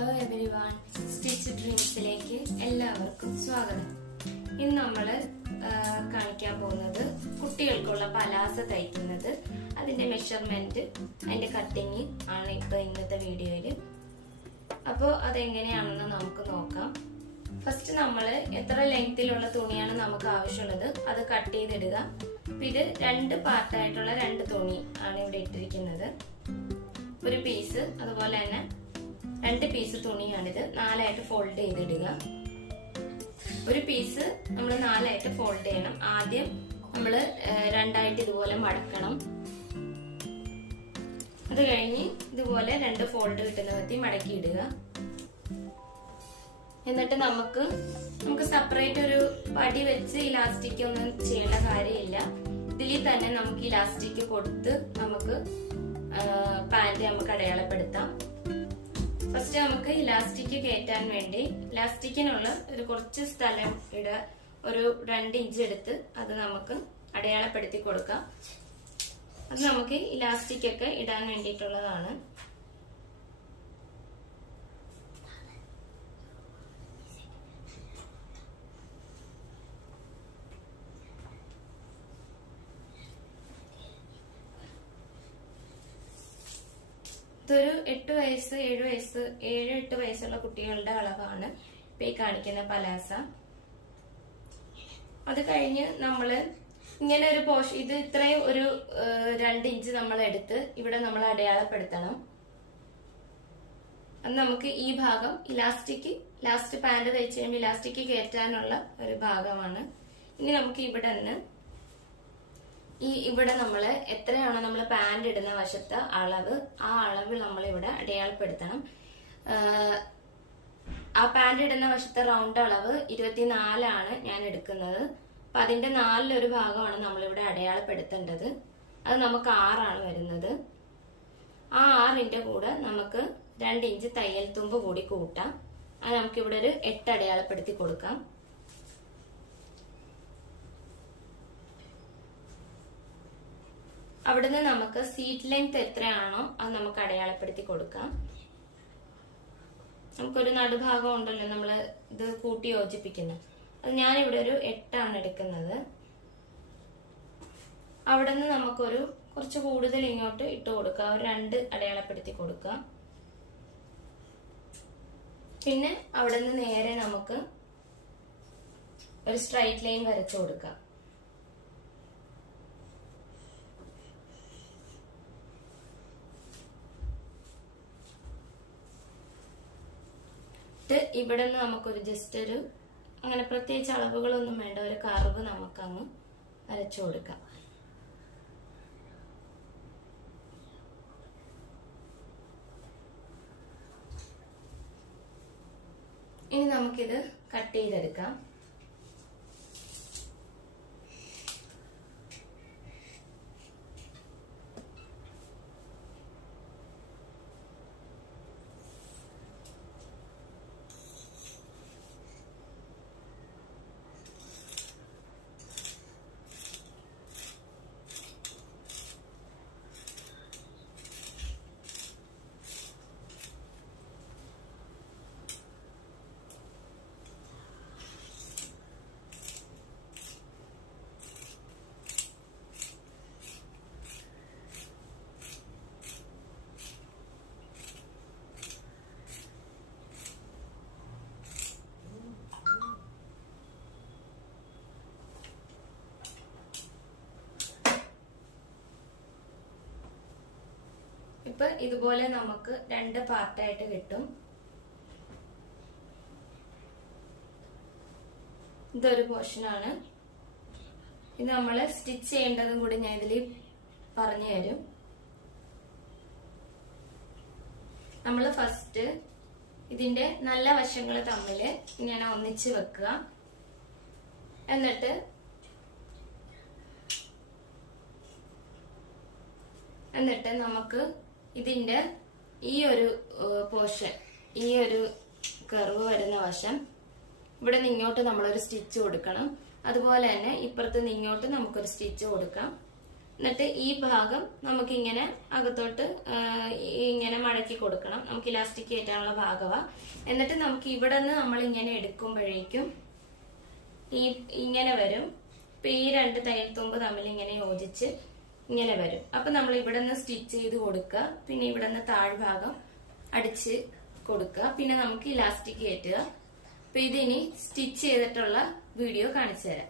Hello everyone, stitch ഡ്രീംസിലേക്ക് എല്ലാവർക്കും സ്വാഗതം. ഇന്ന് നമ്മൾ കാണിക്കാൻ പോകുന്നത് കുട്ടികൾക്കുള്ള പലാസ തയ്ക്കുന്നത്, അതിന്റെ മെഷർമെന്റ്, അതിന്റെ കട്ടിങ് ആണ് ഇന്നത്തെ വീഡിയോയിൽ. അപ്പോൾ അതെങ്ങനെയാണെന്ന് നമുക്ക് നോക്കാം. ഫസ്റ്റ് നമ്മൾ എത്ര ലെങ്തിലുള്ള തുണിയാണ് നമുക്ക് ആവശ്യമുള്ളത് അത് കട്ട് ചെയ്തിടുക. ഇത് രണ്ട് പാർട്ടായിട്ടുള്ള രണ്ട് തുണി ആണ് ഇവിടെ ഇട്ടിരിക്കുന്നത്. ഒരു പീസ്, അതുപോലെ തന്നെ രണ്ട് പീസ് തുണിയാണിത്. നാലായിട്ട് ഫോൾഡ് ചെയ്തിടുക. ഒരു പീസ് നമ്മൾ നാലായിട്ട് ഫോൾഡ് ചെയ്യണം. ആദ്യം നമ്മൾ രണ്ടായിട്ട് ഇതുപോലെ മടക്കണം. അത് കഴിഞ്ഞ് ഇതുപോലെ രണ്ട് ഫോൾഡ് കിട്ടുന്ന വിധത്തിൽ മടക്കി ഇടുക. എന്നിട്ട് നമുക്ക് സെപ്പറേറ്റ് ഒരു പടി വെച്ച് ഇലാസ്റ്റിക് ഒന്നും ചെയ്യേണ്ട കാര്യമില്ല. ഇതിൽ തന്നെ നമുക്ക് ഇലാസ്റ്റിക് കൊടുത്ത് നമുക്ക് പാന്റ് നമുക്ക് അടയാളപ്പെടുത്താം. ഫസ്റ്റ് നമുക്ക് ഇലാസ്റ്റിക് കയറ്റാൻ വേണ്ടി ഇലാസ്റ്റിക്കിനുള്ള ഒരു കുറച്ച് സ്ഥലം ഒരു 2 ഇഞ്ച് എടുത്ത് അത് നമുക്ക് അടയാളപ്പെടുത്തി കൊടുക്കാം. അത് നമുക്ക് ഇലാസ്റ്റിക് ഒക്കെ ഇടാൻ വേണ്ടിയിട്ടുള്ളതാണ്. ഇതൊരു 8 വയസ്സ് 7 വയസ്സ് 7-8 വയസ്സുള്ള കുട്ടികളുടെ അളവാണ് ഇപ്പൊ ഈ കാണിക്കുന്ന പലാസ. അത് കഴിഞ്ഞ് നമ്മള് ഇങ്ങനെ ഒരു ഇത് ഇത്രയും ഒരു 2 ഇഞ്ച് നമ്മൾ എടുത്ത് ഇവിടെ നമ്മൾ അടയാളപ്പെടുത്തണം. അത് നമുക്ക് ഈ ഭാഗം ലാസ്റ്റ് പാന്റ് തയ്ച്ച് കഴിയുമ്പോൾ ഇലാസ്റ്റിക് കയറ്റാനുള്ള ഒരു ഭാഗമാണ്. ഇനി നമുക്ക് ഇവിടെ നമ്മള് എത്രയാണോ നമ്മൾ പാന്റ് ഇടുന്ന വശത്തെ അളവ്, ആ അളവ് നമ്മൾ ഇവിടെ അടയാളപ്പെടുത്തണം. ആ പാന്റ് ഇടുന്ന വശത്തെ റൗണ്ട് അളവ് 24 ഞാൻ എടുക്കുന്നത്. അപ്പൊ അതിന്റെ 4 ഭാഗമാണ് നമ്മളിവിടെ അടയാളപ്പെടുത്തേണ്ടത്. അത് നമുക്ക് 6 വരുന്നത്. ആ 6ന്റെ കൂടെ നമുക്ക് 2 ഇഞ്ച് തയ്യൽ തുമ്പ് കൂടി കൂട്ടാം. അത് നമുക്കിവിടെ ഒരു 8 അടയാളപ്പെടുത്തി കൊടുക്കാം. അവിടുന്ന് നമുക്ക് സീറ്റ് ലെങ്ത് എത്രയാണോ അത് നമുക്ക് അടയാളപ്പെടുത്തി കൊടുക്കാം. നമുക്കൊരു നടുഭാഗം ഉണ്ടല്ലോ നമ്മൾ ഇത് കൂട്ടി യോജിപ്പിക്കുന്നത്. അത് ഞാനിവിടെ ഒരു 8 എടുക്കുന്നത്. അവിടുന്ന് നമുക്കൊരു കുറച്ച് കൂടുതൽ ഇങ്ങോട്ട് ഇട്ട് കൊടുക്കാം. ഒരു 2 അടയാളപ്പെടുത്തി കൊടുക്കാം. പിന്നെ അവിടുന്ന് നേരെ നമുക്ക് ഒരു സ്ട്രൈറ്റ് ലൈൻ വരച്ചു കൊടുക്കാം. ഇവിടെ നിന്ന് നമുക്കൊരു ജസ്റ്റ് ഒരു അങ്ങനെ പ്രത്യേകിച്ച് അളവുകളൊന്നും വേണ്ട, ഒരു കർവ് നമുക്കങ്ങ് വരച്ചു കൊടുക്കാം. ഇനി നമുക്കിത് കട്ട് ചെയ്തെടുക്കാം. ഇപ്പൊ ഇതുപോലെ നമുക്ക് 2 പാർട്ടായിട്ട് കിട്ടും. ഇതൊരു പോർഷനാണ്. ഇത് നമ്മള് സ്റ്റിച്ച് ചെയ്യേണ്ടതും കൂടി ഞാൻ ഇതിൽ പറഞ്ഞു തരും. നമ്മള് ഫസ്റ്റ് ഇതിന്റെ നല്ല വശങ്ങൾ തമ്മിൽ ഇങ്ങനെ ഒന്നിച്ച് വെക്കുക. എന്നിട്ട് നമുക്ക് ഇതിന്റെ ഈ ഒരു പോർഷൻ, ഈ ഒരു കർവ് വരുന്ന വശം ഇവിടെ നിന്ന് ഇങ്ങോട്ട് നമ്മളൊരു സ്റ്റിച്ച് കൊടുക്കണം. അതുപോലെ തന്നെ ഇപ്പുറത്ത് നിന്ന് ഇങ്ങോട്ട് നമുക്കൊരു സ്റ്റിച്ച് കൊടുക്കാം. എന്നിട്ട് ഈ ഭാഗം നമുക്ക് ഇങ്ങനെ അകത്തോട്ട് ഇങ്ങനെ മടക്കി കൊടുക്കണം. നമുക്ക് ഇലാസ്റ്റിക് കയറ്റാനുള്ള ഭാഗമാ. എന്നിട്ട് നമുക്ക് ഇവിടെ നിന്ന് നമ്മൾ ഇങ്ങനെ എടുക്കുമ്പോഴേക്കും ഇങ്ങനെ വരും. ഇപ്പൊ ഈ രണ്ട് തയ്യൽ തുമ്പ് തമ്മിൽ ഇങ്ങനെ യോജിച്ച് ഇങ്ങനെ വരും. അപ്പൊ നമ്മൾ ഇവിടെ നിന്ന് സ്റ്റിച്ച് ചെയ്ത് കൊടുക്കുക. പിന്നെ ഇവിടെ നിന്ന് താഴ്ഭാഗം അടിച്ച് കൊടുക്കുക. പിന്നെ നമുക്ക് ഇലാസ്റ്റിക് കയറ്റുക. അപ്പൊ ഇതിനി സ്റ്റിച്ച് ചെയ്തിട്ടുള്ള വീഡിയോ കാണിച്ചു തരാം.